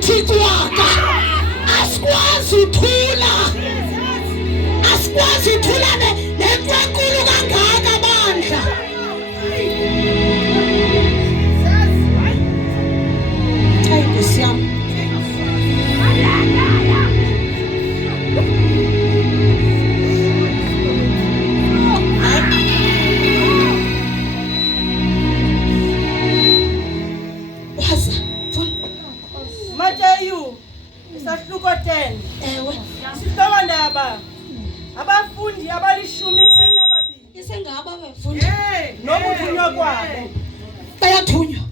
uthi kwaka asikwazi uthula nenkwenkulu kangaka bandla. Hayi Nkosi yami. Mateyu isahluko 10. Ewe. Sitaba ndaba. Abafundi abalishumi senababili. Isengaba abafundi. Nokuthunywa kwabo. Bayathunywa.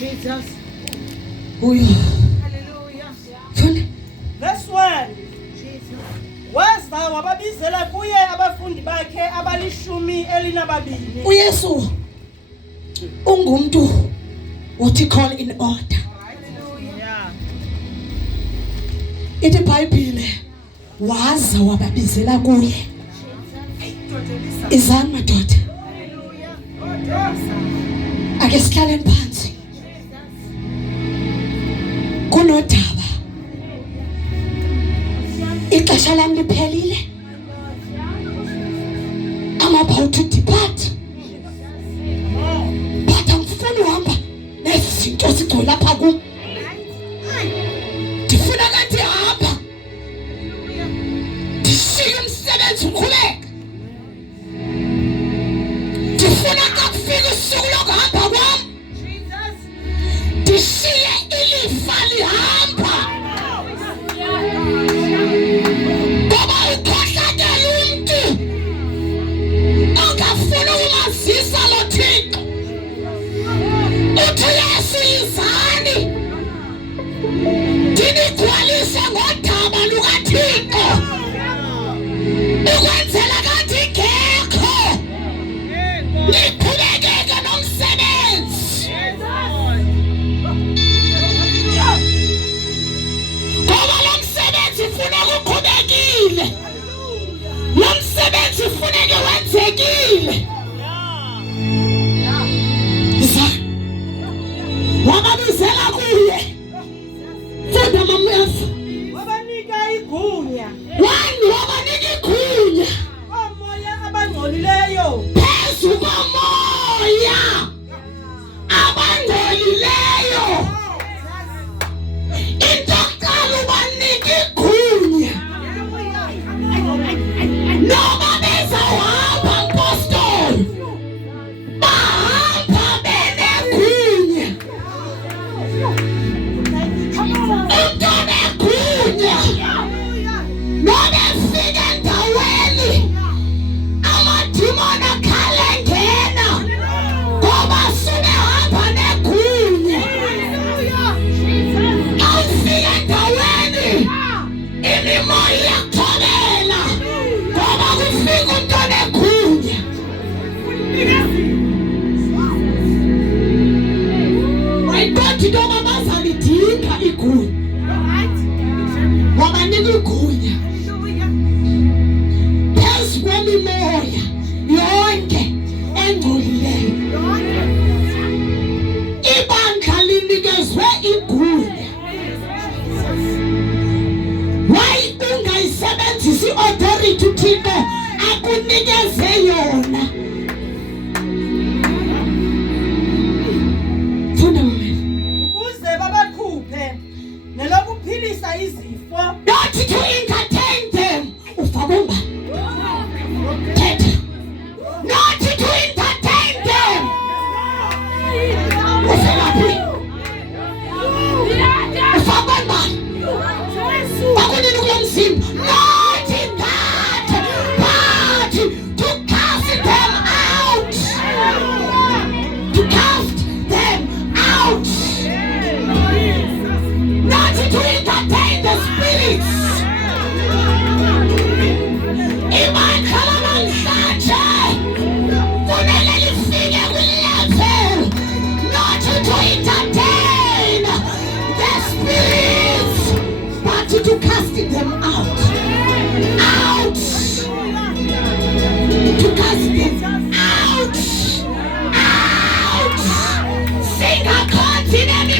Jesus. Uyo. Hallelujah. Fune. Verse 1. Jesus. Waza wababizela kuye abafundi bakhe abalishumi elinababili. uYesu ungumuntu what you call in order. Hallelujah. Ithi iBhayibhile waza wababizela kuye. Izani madoda. Ake sihlale phansi. Kunodaba. Ixesha lami liphelile. I'm about to depart. But angifuni uhamba nezinto zigcwele lapha kum. Ndifuna kanti hamba. Ndishiye umsebenzi ukhuleka. Ndifuna kakufika usuku lokuhamba kwami. Ndishiye ilifa lihamba. Ngoba ukhohlakele umuntu ongafuni ukumazisa lo Thixo. Uthi Yesu yizani ndinigcwalise ngodaba lukaThixo ukwenzela kanti ngekho niqhubekeke nomsebenzi. Ngoba lo msebenzi ufuneka uqhubekile, lo msebenzi ufuneka wenzekile. Wababizela kuye. Funda mamuyazi. Wabanika igunya. Wabanika igunya. Omoya abangcolileyo. Phezu komoya abangcolileyo. Into yokuqala ubanika igunya. Noma bezawuhamba apostoli. Bahamba benegunya. Umuntu onegunya. Noma efika endaweni amadimoni akhala engena. Ngoba sebehamba negunya. Awufika endaweni imimoya iyakuthobela. Ngoba kufika umuntu onegunya. Wayibona noma bazalidinga igunya. Wabanika igunya. Phezu kwemimoya yonke engcolileyo. Ibandla linikezwe igunya. Why ungayisebenzisi authority uThixo akunikeze yona? Funda mama. Ukuze babakhuphe nelokuphilisa izifo. Not to entertain them. Ufabomba. Tete. Not to entertain them. Ufelapi. Ufabomba. Wakunini kula mzimba. Not in that. But to cast them out. To cast them out. Not to entertain the spirits. Imakhala namhlanje funele lifike kwi-level not to entertain the spirits but to cast them out. Out. To cast them out. Out. Sing a continent.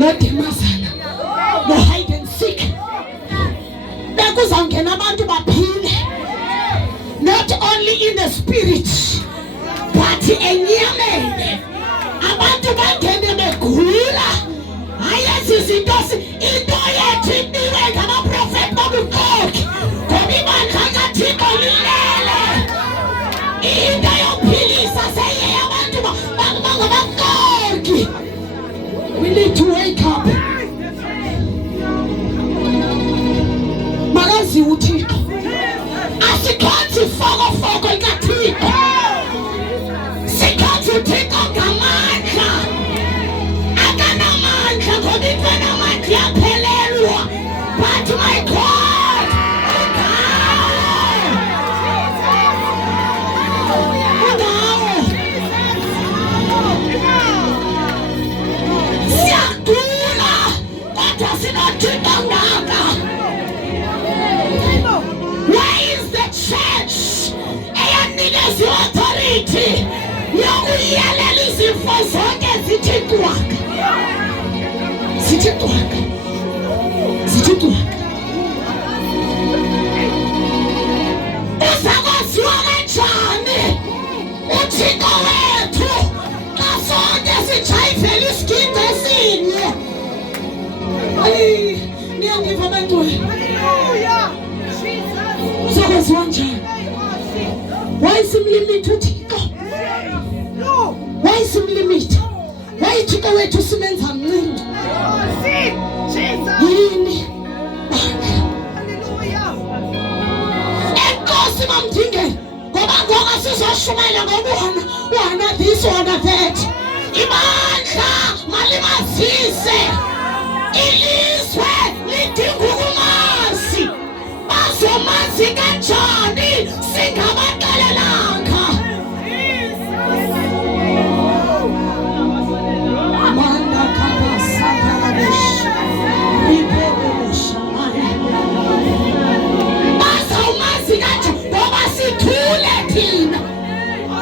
nodemazana, no hide and seek. Bekuzawungena abantu baphile, not only in the spirit but enyameni. Abantu bangene begula. Hayazi izinto into yethu ibiwe ngamaprofeti bobukhokhi. Ngoba ibandla kaThixo lilele. Into yokuphilisa seyeyabantu bangabakhokhi. We need to wake up. Makaziwe uThixo. Asikhathi foko likaThixo. Sikhathi uThixo ngamandla. Akanamandla ngoba intwana amandla yaphelelwa. But my God, siyadula kodwa sinoThixo ngaka. Where is the church eyanikeza authority yokuyelela izifo zonke zithi twaka? Zithi twaka. Zithi twaka. Uzakwaziwa kanjani uThixo wethu xa sonke sijayivela isigidi esinye? Hayi, niyangiva bantwana? Hallelujah. Uzakwaziwa njani? Why simlimit uThixo? No. Why simlimit? Why uThixo wethu simenza mncinci? Yini? Hallelujah. Enkosi mamdingele ngoba ngoba sizoshumayela ngobuhana uhana this uhana that. Ibandla malimazise. Ilizwe lidinga ukumazi. Bazomazi kanjani singabaxelelanga? Manda kabasaka labish. Bazomazi kanjani ngoba sithule thina.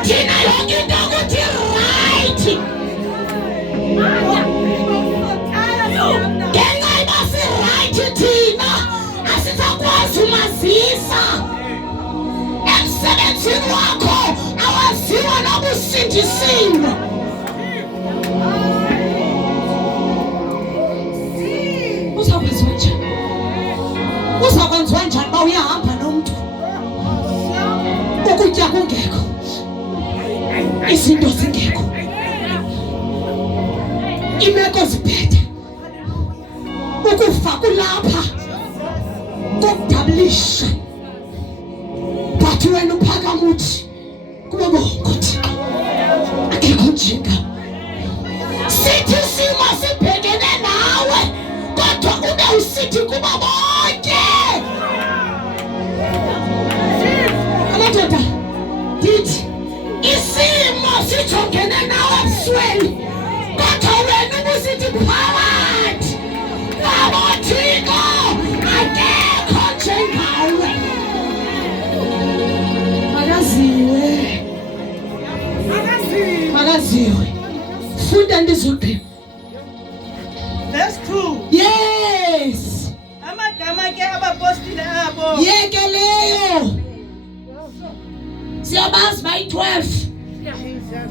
Thina yonke into ukuthi right. Ngenxa yoba si-right thina asisakwazi umazisa. Emsebenzini wakho awaziwa noba usindisiwe. Uzakwenziwa njani? Uzakwenziwa njani uba uyahamba nomntu ukutya kungekho, izinto zingekho, imeko ziphethe, ukufa kulapha kokudabulisha, but wena uphakama uthi kuba bonke uThixo akekho njinga. Sithi isimo sibhekene nawe kodwa ube usithi kuba bonke. Amadoda ndithi isimo sijongene nawe ebusweni kodwa wena ubusithi phakathi babo Thixo akekho njengawe. Makaziwe funda ndizogqima. Verse 2. Yes. Amagama ke abapostile abo. Yekeleyo. Siyabazi bayi-12.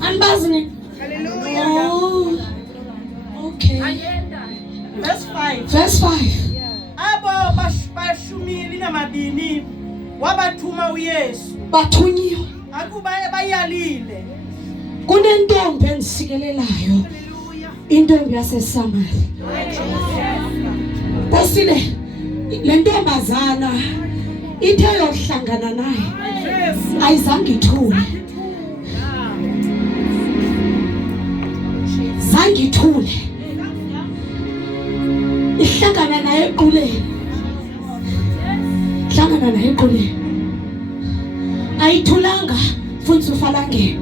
Anibazi ni? Hallelujah. Oh. Okay. Verse 5. Verse 5. Abo bashumili namabini wabathuma uYesu. Bathunyiwe. Akuba bayalile. Kunentombi endisikelelayo. Hallelujah. Intombi yaseSamaria. Bosile le ntombazana ithe yohlangana naye ayizange ithule. Zange ithule. Ihlangana naye equleni. Hlangana naye equleni. Ayithulanga futhi ufalangeni.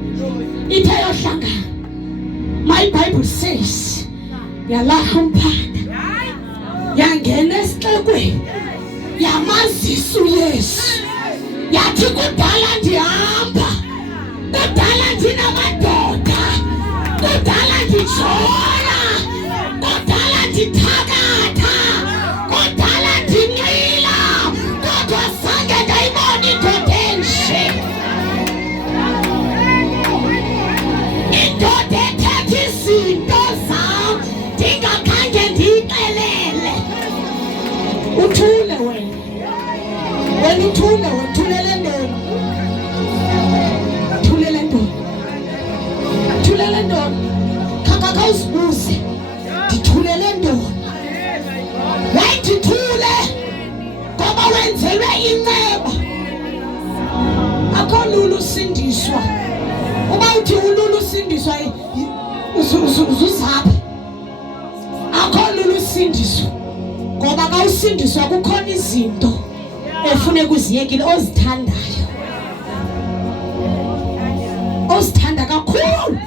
Ithe yohlangana. My Bible says yalaha umphanda. Yangena esixekweni. Yamazisa uYesu. Yathi kudala ndihamba. Kudala ndinamadoda. Kudala ndijona. Kudala Thule wethulele ndoni. Thulele ndoni. Thulele ndoni. Khaka usibuze. Dithulele ndoni. Wayithule. Ngoba wenzelwe inceba. Akho lulu sindiswa. Uba uthi ululu sindiswa uzuzapha. Akho lulu sindiswa. Ngoba ka usindiswa kukhona izinto efune kuziyekile ozithandayo. Ozithanda kakhulu.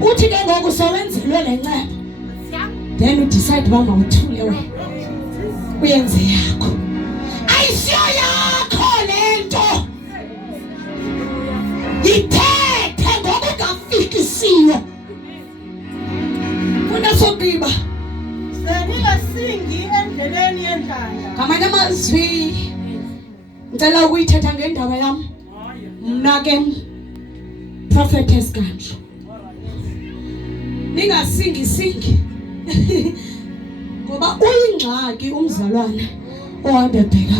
Uthi ke ngoku sowenzelwe lenceba. Then you decide uba mawuthule wena. Uyenze yakho. Ayisiyo yakho lento. Ithethe ngokungafikisiyo. Unasogqiba. Sengingasingi endleleni yendlala. Ngamanye amazwi ngicela ukuyithetha ngendaba yami. Mna ke Prophetess Gantsho. Ningasingi. Ngoba uyingxaki umzalwana ohambe bheka.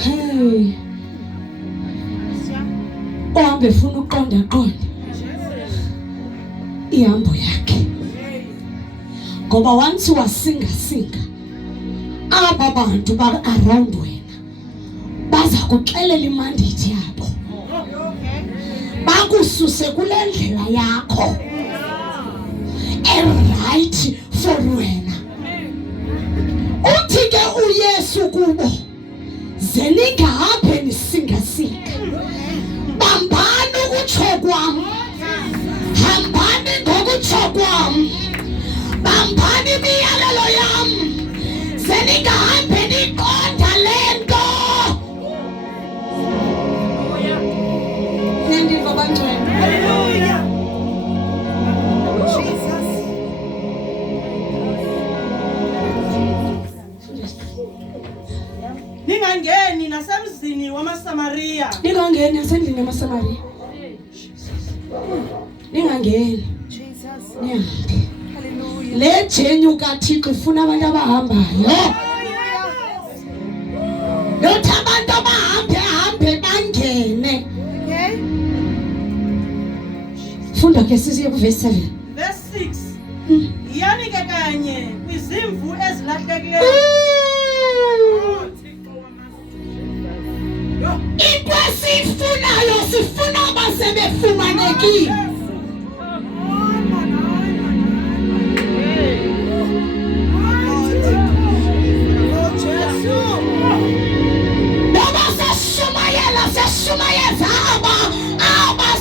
Hey. Ohambe funa uqonda ihambo yakhe. Ngoba once wasinga aba bantu ba around wena baza kuxelela imandate yabo. Bakususe kule ndlela yakho. Right for wena. Uthi ke uYesu kubo zeningahambe nisinga. Bambani ukutsho kwam. Hambani ngokutsho kwam. Bambani imiyalelo yam. Zeningahambe niqonda lento. Nendima bangcwele. Hallelujah. Ningangeni nasemzini wamaSamariya. Ningangeni nasendlini yamaSamariya. Ningangeni. Jesus. Hallelujah. Le jenyu kaThixo ufuna abantu abahambayo. Nothi abantu abahambe bangene. Okay. Funda ke sisiye ku verse 7. Verse 6. Yani ke kanye kwizimvu ezilahlekileyo. Into esifunayo sifuna basebefumanekile. Noba seshumayeza aba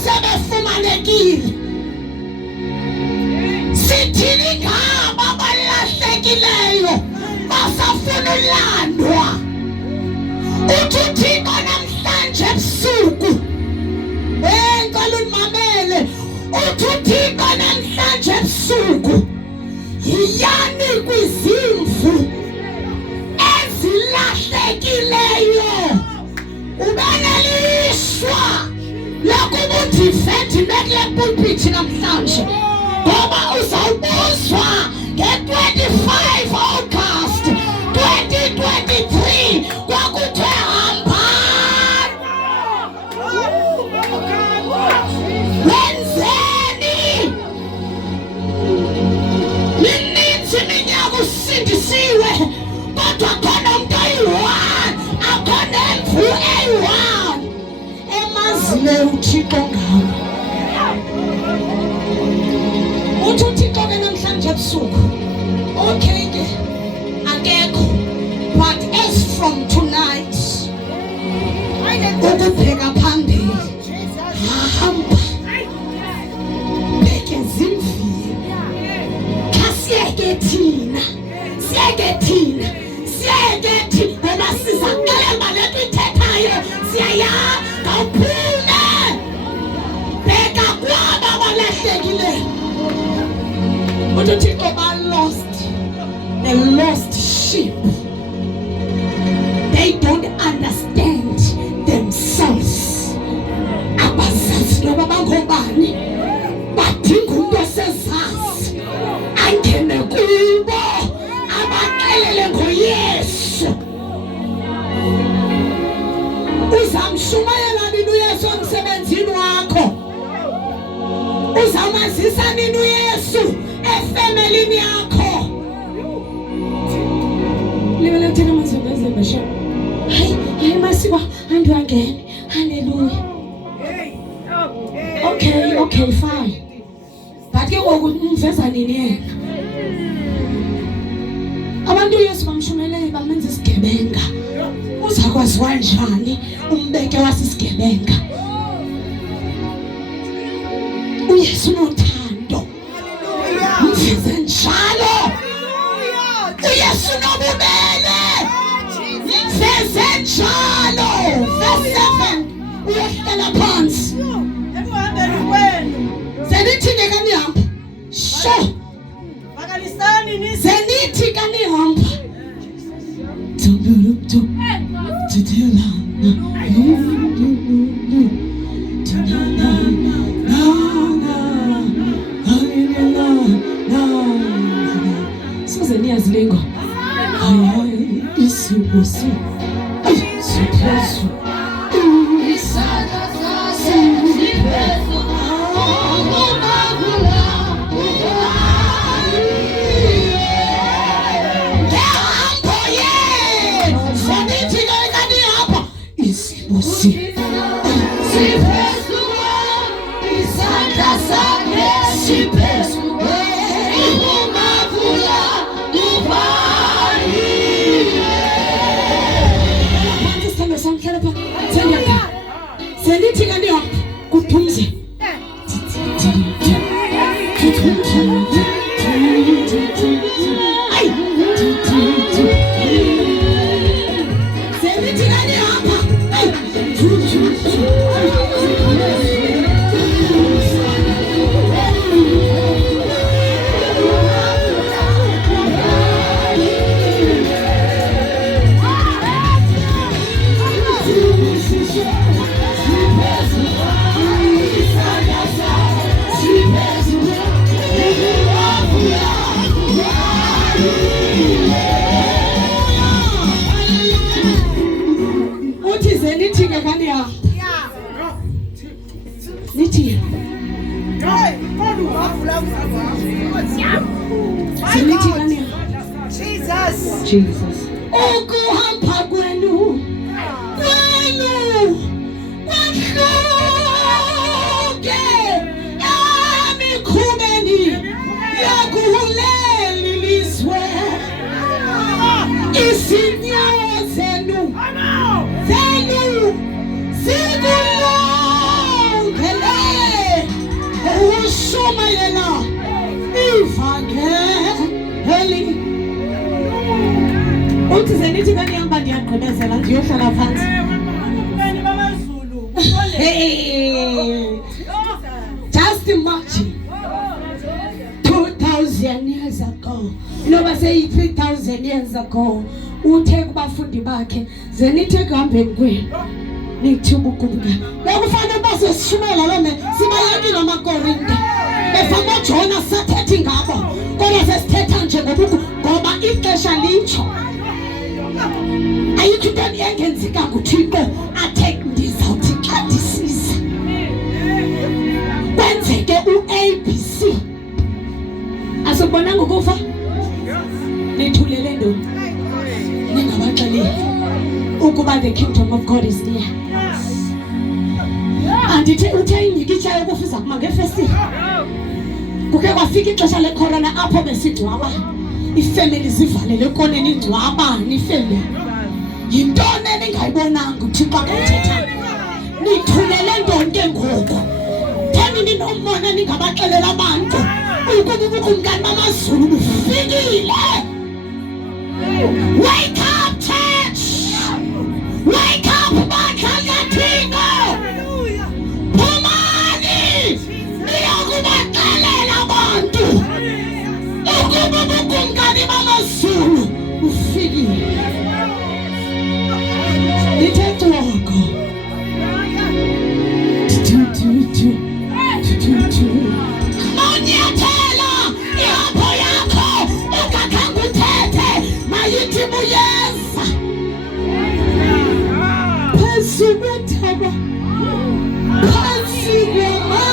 sebefumanekile. Sithini ngaba balahlekileyo basafuna ulandwa. Uthixo namhlanje ebusuku. Ngicela unimamele. Uthixo namhlanje ebusuku. Yiyani kwizimvu ezilahlekileyo. Ubenelishwa lokubudifendi nekule pulpit namhlanje. Ngoba uzawubuzwa nge-25 August 2023 kwakuthiwe hambani. Wenzeni. Mininzi iminyaka usindisiwe kodwa khona umuntu oyi-1 akhona emvu eyi-1 emazileyo uThixo ngawo. Uthi uThixo ke namhlanje ebusuku. Okay ke akekho. But as from tonight ukubheka phambili hamba bheke zimvini. Kasiyeke thina ngoba sizaqala lento ithethayo siyayazi uphume. Bheka kwaba balahlekileyo. Uthi uThixo the lost sheep. They don't understand themselves. Abazazi noba bangobani badinga umuntu osezazi angene kubo abaxelele ngoYesu. uzamazisa nini uYesu efemelini yakho? Libele thina mazongeze basha. Hayi masiba andiwangene. Hallelujah. Okay, fine. But ke ngoku umveza nini yena? Abantu uYesu bamshonele bamenza isigebenga. Uzakwaziwa njani umbeke wasisigebenga? uYesu nothando. Mveze njalo. uYesu nobubele. Mveze njalo. Verse 7. Uyahlala phansi. Ekuhambeni kwenu. Zenithi kanihamba. Sho. Vakalisani nisi. Zenithi kanihamba. Soze niyazilengo. Hayi isibusi. Siphezulu. Senithi kanihamba kuphumze. Senithi kanihamba. Nithi kanihamba. Nithi. Senithi kanihamba. Jesus. Ukuhamba kwenu. Kwahluke emikhubeni yakuleli lizwe. Izinyawo zenu zikulungele ukushumayela ivangeli. Uthi zenithi kanihamba ndiyagqibezela ndiyohlala phansi. Just imagine 2,000 years ago, noba say 3,000 years ago, uthe kubafundi bakhe zenithi ekuhambeni kwenu nithi ukugubuka bekufanele basesishumela lome sibayekile amakorinte befaka Jona sathethi ngabo kodwa sesithetha nje ngoba ixesha litsho. Ayikho into engenzeka nguThixo athe ndizawuthi xa ndisiza kwenzeke uABC. Asibonanga ukufa nithulele ntoni ningabaxeleli ukuba the kingdom of God is near. Andithe uthe inyikitsha yokufiza kuma ngefesti kuke kwafika ixesha lecorona apho besidwaba ifamily zivalele koneni indwaba nifemeli. Yintoni eningayibonanga uThixo akathetha? Nithulele ntoni ke ngoku? Theni ninomona ningabaxelela abantu ukuba ubukumkani bamazulu bufikile. Wake up, church! Wake up, Makaziwe! Phumani! Niyakubaxelela abantu ukuba ubukumkani bamazulu bufikile. Nithethe wako. Monyathela ihambo yakho ungakhange uthethe mayithi buyeza. Phansi kwethaba, phansi kwama.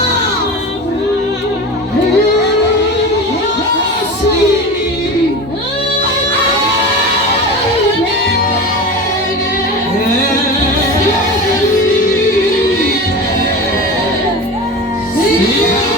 Amen.